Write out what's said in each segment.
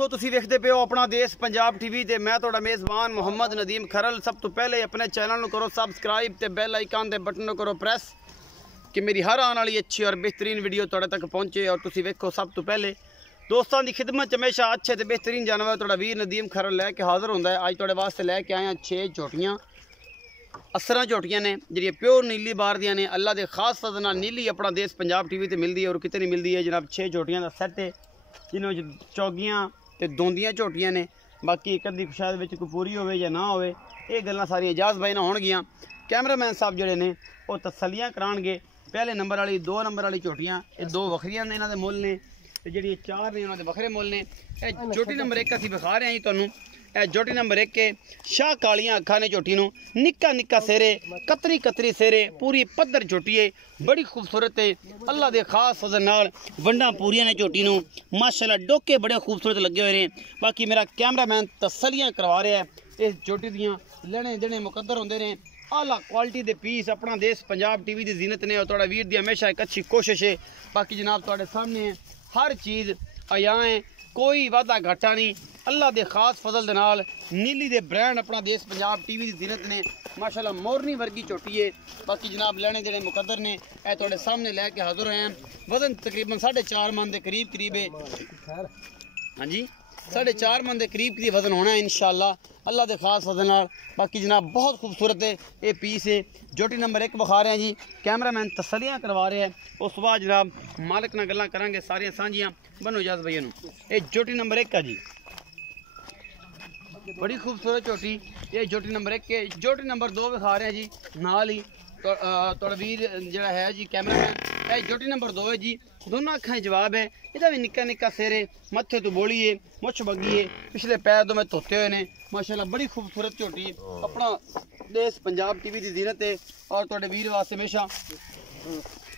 दोस्तों तुसी वेखदे पे हो अपना देश पंजाब टीवी ते मैं तुहाडा मेज़बान मोहम्मद नदीम खरल। सब तो पहले अपने चैनल करो सबसक्राइब ते बेल आइकन दे बटन करो प्रेस कि मेरी हर आने वाली अच्छी और बेहतरीन वीडियो तुहाडे तक पहुँचे। और तुसी वेखो सब तो पहले दोस्तों की खिदमत हमेशा अच्छे ते बेहतरीन जानवर तुहाडा वीर नदीम खरल लैके हाज़र होंदा है। अज तुहाडे वास्ते लैके आए 6 झोटियां असर झोटियां ने जी प्योर नीली बार दियां ने। अल्लाह के खास फज़ल नाल नीली अपना देश पंजाब टीवी ते मिलती है और कितनी मिलती है जनाब। 6 झोटियां का सैट है जिन्होंने चौगियां ते दोंदियां झोटियां ने। बाकी एक अद्धी शायद विच कोई पूरी होवे या ना होवे, ये गल्लां सारियां इजाज़ भाई ना होणगियां। कैमरामैन साहब जिहड़े ने वो तसल्लियां कराणगे। पहले नंबर वाली 2 नंबर वाली झोटियां ये 2 वखरियां ने, इन्हां दे मुੱਲ ने ते जिहड़ी 4 ने उन्हां दे वखरे मुੱਲ ने। ਇਹ झोटी नंबर 1 ਅਸੀਂ ਵਿਖਾ ਰਹੇ ਹਾਂ ਜੀ ਤੁਹਾਨੂੰ। ਇਹ झोटी नंबर 1 है शाह कालियां अखा ने झोटी नूं, निक्का निक्का सेरे, कतरी कतरी सेरे, पूरी पद्धर झोटी है, बड़ी खूबसूरत है। अल्लाह के खास फजल नाल वंडा पूरियां ने झोटी नूं, माशाअल्लाह डोके बड़े खूबसूरत लगे हुए हैं। बाकी मेरा कैमरामैन तसल्लियां करवा रहा है। इस झोटी दियां लैने देने मुकद्दर होंदे ने। आला क्वालिटी के पीस अपना देश पंजाब टीवी की जीनत ने और तुहाडा वीर दी हमेशा एक अच्छी कोशिश है। बाकी जनाब तुहाडे सामने है हर चीज़ आया है, कोई वादा घाटा नहीं। अल्लाह के खास फजल दे नाल नीली दे ब्रांड अपना देश पंजाब टीवी की जीनत ने। माशाअल्लाह मोरनी वर्गी झोटी है। बाकी जनाब लेने देने मुकद्दर ने। ए तुहाडे सामने लैके हाज़र होए हैं। वजन तकरीबन 4.5 मन के करीब है। हाँ जी 4.5 मन के करीब वजन होना है इंशाअल्लाह अल्लाह के खास फजल नाल। बाकी जनाब बहुत खूबसूरत है ये पीस है। झोटी नंबर 1 विखा रहे हैं जी, कैमरामैन तसल्लियां करवा रहे हैं। उस बाद जनाब मालिक नाल गल्लां करांगे सारियां सांझियां। बनो इजाज़त भैया नूं। ये झोटी नंबर 1 है जी, बड़ी खूबसूरत झोटी। ये झोटी नंबर 1 है। झोटी नंबर 2 विखा रहे हैं जी नाल ही तुहाडा वीर जिहड़ा है जी कैमरामैन। ये झोटी नंबर 2 है जी, दोनों अखां जवाब है। इहदा भी निक्का निक्का सिर है, मत्थे तो बोली है, मुछ बगी है, पिछले पैर तो मैं धोते हुए ने। माशाअल्लाह बड़ी खूबसूरत झोटी अपना देश पंजाब टीवी की जीनत है। और तुहाडे वीर वास्ते हमेशा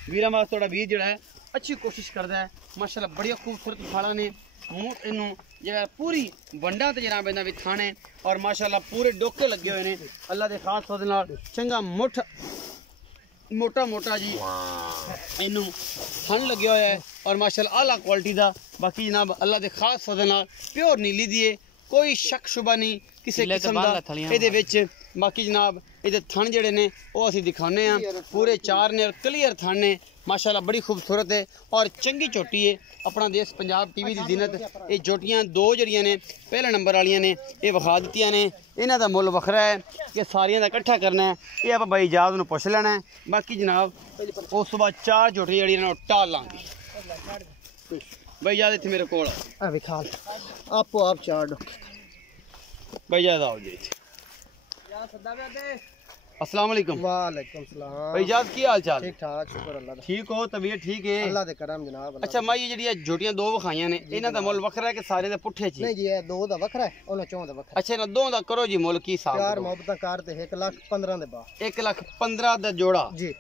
वीरां वास्ते तुहाडा वीर जिहड़ा है अच्छी कोशिश करता है। माशाअल्लाह बड़िया खूबसूरत फाड़ा ने मूँह इनू जो पूरी वंडा तो जनाब इन्हां विच थाने और माशाअल्लाह पूरे डोके लगे हुए हैं। अल्लाह के खास फज़ल नाल चंगा मुठ मोटा मोटा जी इनू थन लगे हुआ है और माशाअल्लाह आला क्वालिटी का। बाकी जनाब अल्लाह के खास फज़ल नाल प्योर नीली दी है, कोई शक शुबा नहीं किसी किस्म का इहदे विच। बाकी जनाब ये थन जड़े ने वो असीं दिखाने हैं, पूरे 4 ने और क्लीयर थन ने। माशाअल्लाह बड़ी खूबसूरत है और चंगी झोटी है अपना देश पंजाब टीवी की जीनत। ये झोटियां 2 जड़ियां ने पहले नंबर वालियां ने ये विखा दित्तियां ने। इन्हां दा मुੱਲ वखरा है कि सारियां दा इकट्ठा करना है, ये आप भाई इजाज़ नूं पुछ लेना है। बाकी जनाब उस तो बाद 4 झोटियां जड़ियां ने टाल लांगे। भाई इजाज़ इत्थे मेरे कोल विखा आपो आप 4 भाई इजाज़ आओ जी। अस्सलाम वालेकुम। वालेकुम सलाम। भाई इजाज़ की हाल चाल? ठीक ठाक शुक्र अल्लाह दा। ठीक हो, तबीयत ठीक है? अल्लाह दे करम जनाब। अच्छा मैं ये जड़ियां झोटियां 2 विखाइयां ने इन्हां दा मुੱਲ वखरा है कि सारे दे पुट्ठे च? नहीं जी ये 2 दा वखरा है, उन्हां 4 दा वखरा। अच्छा इन्हां 2 दा करो जी मुੱਲ की हिसाब? प्यार मोहब्बत कार ते 1,15,000 दे बा। 1,15,000 दा जोड़ा जी।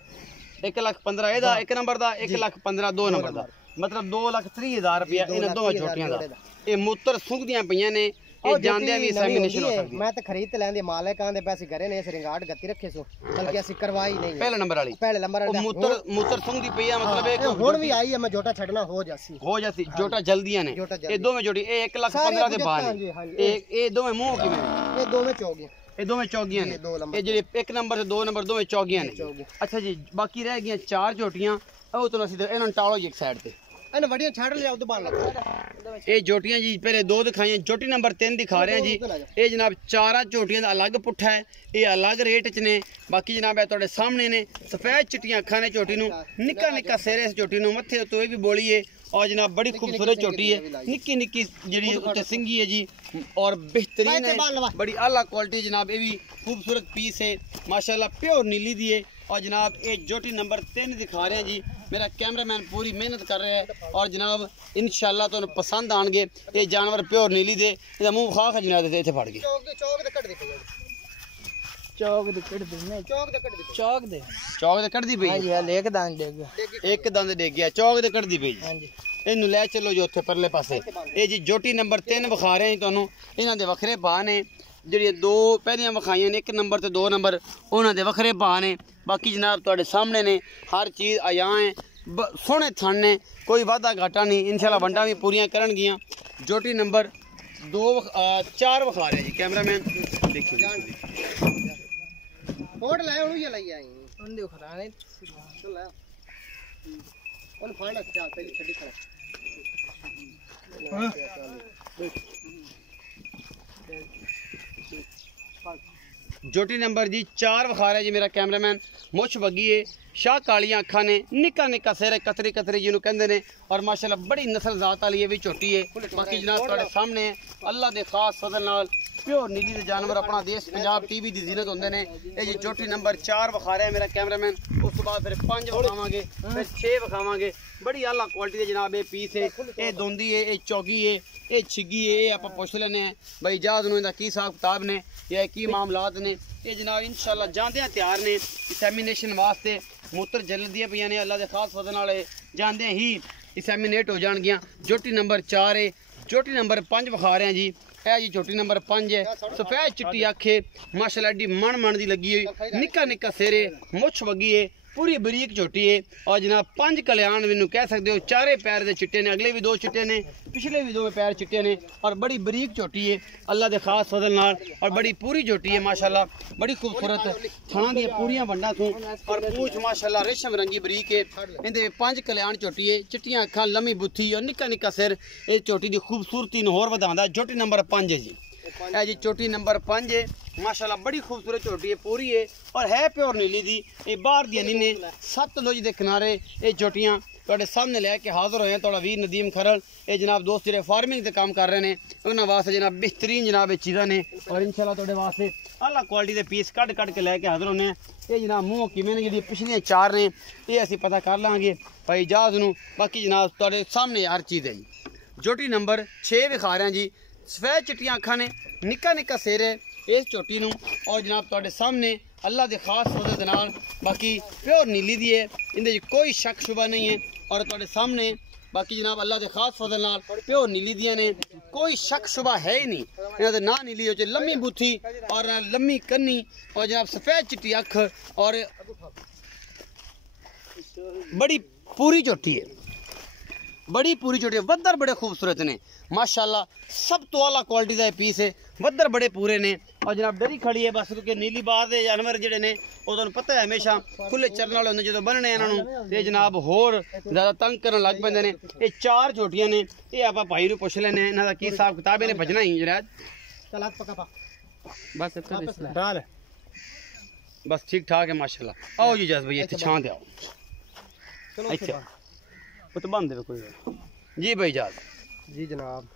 1,15,000 एदा 1 नंबर दा, 1,15,000 2 नंबर दा, मतलब 2,30,000 रुपया इन्हां दोवां झोटियां दा। ये मूत्र सुंघदियां पईयां ने, ये जानदे भी एग्जामिनेशन हो सकदी। मैं तो खरीद लेंदी मालिक आंदे पैसे घरे ने इस रिंगाट गत्ती रखे सो, बल्कि असि करवाई नहीं। पहले नंबर वाली पहले नंबर वाली मूत्र सुंघदी पई है, मतलब एक हुन भी आई है। मैं जोटा छड़ना हो जासी जोटा जल्दियां ने। ये दोवें जोड़ी ये 1,15,000 दे बाहर ने। ये दोवें मुंह किवें? ये दोवें चौगियां, ये दोवें चौगियां ने। ये जेडे 1 नंबर से 2 नंबर दोवें चौगियां ने। अच्छा जी बाकी रह गईयां 4 झोटियां। ओ तो असि इन्हां टालो जी एक साइड ते एने वडियां छड़ ले उधर बाल लगा। ये झोटियां जी पहले 2 दिखाई, झोटी नंबर 3 दिखा रहे हैं जी। ये जनाब 4 झोटियां दा अलग पुट्ठा है, ये अलग रेट च ने। बाकी जनाब है तुहाडे सामने ने सफेद चिट्टियां अखां ने झोटी नूं, निक्का निक्का सिर इस झोटी नूं, मत्थे तो भी बोली है और जनाब बड़ी खूबसूरत झोटी है, निक्की निक्की जिहड़ी उत्ते सिंगी है जी और बेहतरीन है, बड़ी आला क्वालिटी जनाब। ये भी खूबसूरत पीस है माशाअल्लाह प्योर नीली दी है। और जनाब ये झोटी नंबर 3 दिखा रहे हैं जी। मेरा कैमरामैन पूरी मेहनत कर रहा है और जनाब इंशाअल्लाह तुहानूं पसंद आएंगे। ये जानवर प्योर नीली दे। इहदा मुंह खा जनाब इत्थे फड़ गए। चौक दे कट दे कट दी पई। हां जी एक दंद डेग गया, एक दंद डेग गया, चौक दे कट दी पई। हां जी इनू लै चलो जो उत्थे परले पासे। ये जी झोटी नंबर 3 विखा रहे हैं तुहानूं। इन्हां दे वखरे भाव ने, जिहड़ियां 2 पहलियां विखाइयां ने 1 नंबर ते 2 नंबर उन्हां दे वखरे भाव ने। बाकी जनाब तुहाडे सामने ने हर चीज़ आया है, सोहने थन ने, कोई वादा घाटा नहीं। इंशाअल्लाह वंडा भी पूरियां करनगियां। झोटी नंबर चार बखा रहे हैं जी कैमरामैन देखिए कोड लाए उन्हें ये लाई आई उन देखो खराने चल ला उन फाड़ अच्छा पहले छड़ी खड़ा जोटी नंबर जी 4 बखा रहा है जी मेरा कैमरामैन मुछ वगी है शाह कालियां अखा ने निक्का निक्का सिर कतरी कतरी जिन्हों कहते हैं और माशाल्लाह बड़ी नस्ल जात वाली है भी झोटी है बाकी जनाब तुहाडे सामने अल्लाह दे खास फजल नाल प्योर नीली दे जानवर अपना देश पंजाब टीवी दी जीनत होंदे ने ये जी झोटी नंबर 4 बखा रहा है मेरा कैमरामैन उस तो बाद फिर 5 बखावांगे फिर 6 बखावांगे बड़ी आला क्वालिटी दे जनाब ये पीस है ये दोंदी है ये चौगी है ये छिगी है ये आप पुछ लेने भाई जहाज नूं इहदा की हिसाब किताब ने या की मामलात ने ये जनाब इंशाल्लाह जांदे तैयार ने एग्जामिनेशन वास्ते मूत्र जल्दियां पियां ने अल्लाह दे खास फजल नाल जांदे ही एग्जामिनेट हो जाणगियां जोटी नंबर 4 है जोटी नंबर 5 बखा रहे हैं जी है जी छोटी नंबर 5 है सफेद चिट्टी आखे माशाल्लाह एडी मन दी लगी हुई निक्का निक्का सिरे मुछ वगी है पूरी बरीक झोटी है और जनाब 5 कल्याण मैनू कह सकते हो चारे पैर दे चिट्टे ने अगले भी 2 चिट्टे ने पिछले भी 2 पैर चिट्टे ने और बड़ी बरीक झोटी है अल्लाह दे खास फजल नाल और बड़ी पूरी झोटी है माशाल्लाह बड़ी खूबसूरत थाना दी पूरियां बंडा थू और पूछ माशाल्लाह रेशम रंगी बरीक है इंदे 5 कल्याण झोटी है चिट्टियां अखां लम्मी बुथी और निक्का निक्का सिर ये झोटी दी खूबसूरती नूं होर वधांदा झोटी नंबर 5 है जी है जी चोटी नंबर 5 है माशाल्लाह बड़ी खूबसूरत चोटी है पूरी है और है प्योर नीली दी ये बाहर दी नीने सतलुज दे किनारे ये चोटियां तुहाडे सामने लेके हाजिर होए हैं थोड़ा वीर नदीम खरल ये जनाब दोस्त जेह्ड़े फार्मिंग दे काम कर रहे हैं उन्होंने वास्ते जनाब बेहतरीन जनाब ये चीज़ां ने और इंशाल्लाह तुहाडे वास्ते आला क्वालिटी दे पीस कट कट के लैके हाजिर होने ये जनाब मूँह किवें ने जिहड़ी पिछलियां 4 ने ये असीं पता कर लांगे भाई जहाज नूं बाकी जनाब तुहाडे सामने हर चीज़ है जी जोटी नंबर 6 विखा रहे हैं जी सफेद चिट्टियां अखां ने निक्का निक्का सिर है इस झोटी नूं और जनाब तुहाडे सामने अल्लाह दे खास फजल दे नाल बाकी प्योर नीली दी है इंदे कोई शक शुबा नहीं है और तुहाडे सामने बाकी जनाब अल्लाह दे खास फजल नाल प्योर नीली दियां ने कोई शक शुबा है ही नहीं इन्हां दे ना नीली हो लम्मी बूथी और लम्मी कन्नी और जनाब सफेद चिट्टी अख और बड़ी पूरी झोटी है बड़ी पूरी झोटी है वद्दर बड़े खूबसूरत ने माशाल्लाह सब तो आला क्वालिटी का पीस है वद्दर बड़े पूरे ने और जनाब डरी खड़ी है बस क्योंकि नीली बार के जानवर जेडे ने वो तुहानूं पता है हमेशा खुले चरन वाले होंदे जदों बनने इन्हां ते जनाब होर ज़्यादा तंग करन लग पैंदे ने ये 4 झोटियां ने ये आपां भाई नूं पुछ लैने इन्हां दा की हिसाब किताब इन्हें भजना ही जनाब चल हाथ पका पा बस डाल बस ठीक ठाक है माशाल्लाह आओ जी जस भाई इत्थे छां ते आओ इत्थे वो तो बंद है कोई जी भाई जाल जी जनाब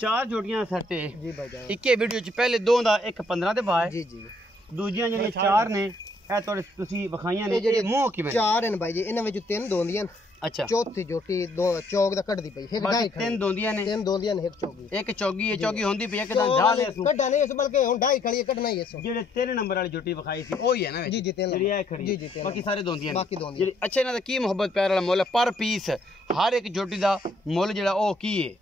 4 जोटियां सेट है जी भाई जान इक्के वीडियो च पहले 2 दा एक 15 दे बाय जी जी दूजियां जेह्ड़ियां 4 ने ए थोड़े तुसी विखाइयां ने जेह्ड़े मूंह किवें 4 हैं भाई जी इन्हां विच 3 दोंदियां अच्छा चौथी जोटी 2 चौक दा कटदी पई एक डाई 3 दोंदियां ने 3 दोंदियां ने एक चौकी एक चौगी है चौगी होंदी पई एक दा ढाल है कड्डा नहीं इस बल्कि हुन डाई खड़ी है कड्डना ही इस जेह्ड़े 3 नंबर वाली जोटी विखाई सी ओही है ना जी जी 3 जेह्ड़ी है खड़ी जी जी बाकी सारे दोंदियां ने बाकी दोंदियां जेह्ड़ी अच्छा इन्हां दा की मोहब्बत प्यार वाला मुੱਲ पर पीस हर एक जोटी दा मुੱਲ जेह्ड़ा ओ की है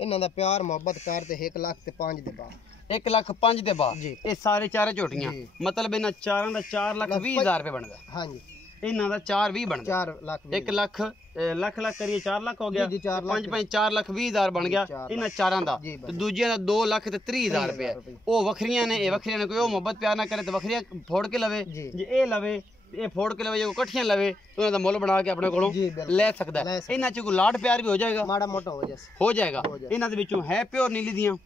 इन्हां दा प्यार मोहब्बत प्यार ते 1 लाख ते 5 दे बा 1 लाख 5 दे बाद जी। ये सारे 4 झोटियां जी। मतलब इन्हां चारां दा 4 लाख 20 हज़ार रुपए बनदा हां जी इन्हां दा 4 20 बनदा 4 लाख 1 लाख लख करिए 4 लाख हो गया जी, 4 लाख 5 4 लाख 20 हज़ार बन गया चार इन्हां चारां दा जी, ते दूजियां दा 2 लाख ते 30 हज़ार रुपए ओ वखरियां ने ये वखरियां ने कोई मोहब्बत प्यार ना करे तो वखरियां फोड़ के लवे जी। जे ए लवे ये फोड़ के लवे जो कट्ठियां लवे तो उन्हां दा मुੱਲ बना के अपने कोलों जी, बिल्कुल। ले सकदा है इन्हां च कोई लाड प्यार भी हो जाएगा माड़ा मोटा हो जैसे हो जाएगा इन्हां दे विचों है प्योर नीली दियां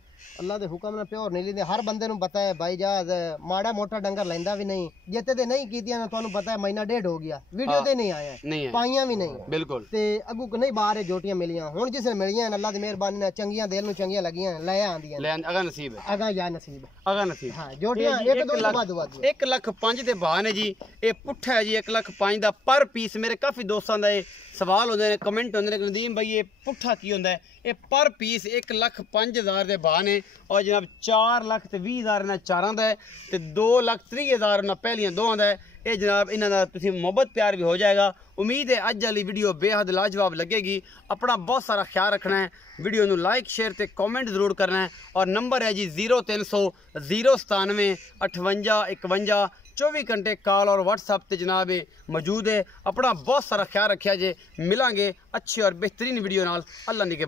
अल्लाह दे हुक्म नाल प्योर नहीं लेंदे हर बंदे नु पता है भाई जहाज माड़ा मोटा डंगर लेंदा भी नहीं जिते ते नहीं कीतियां तुहानू पता है महीना डेढ़ हो गया वीडियो ते नहीं आया नहीं है पाइयां भी नहीं बिल्कुल ते अगू नहीं बाहर जोटियां मिलियां हुन जिस मिलियां अल्लाह दी मेहरबानी नाल चंगियां दिल नु चंगियां लगियां ले आंदियां ले अगा नसीब है अगा या नसीब अगा नसीब हां जोटियां एक दो बाद 1 लाख 5 दे भाव ने जी ये पुट्ठा है जी 1 लाख 5 दा पर पीस मेरे काफी दोस्तां दा सवाल होंदे ने कमेंट होंदे ने नदीम भाई ये पुट्ठा की होंदा है ये पर पीस 1 लाख 5 हज़ार दे भाव ने और जनाब 4 लाख ते 20 हज़ार इन्हां चारां दा है ते 2 लाख 30 हज़ार इन्हां पहलियां दोवां दा है ये जनाब इन्हां दा तुसीं मोहब्बत प्यार भी हो जाएगा उम्मीद है अज वाली वीडियो बेहद लाजवाब लगेगी अपना बहुत सारा ख्याल रखना है वीडियो नू लाइक शेयर ते कमेंट जरूर करना है और नंबर है जी 0300 097 58 51 24 घंटे कॉल और व्हाट्सअप ते जनाब मौजूद है अपना बहुत सारा ख्याल रखिया जे मिलांगे अच्छी और बेहतरीन वीडियो नाल अल्लाह निगहबान।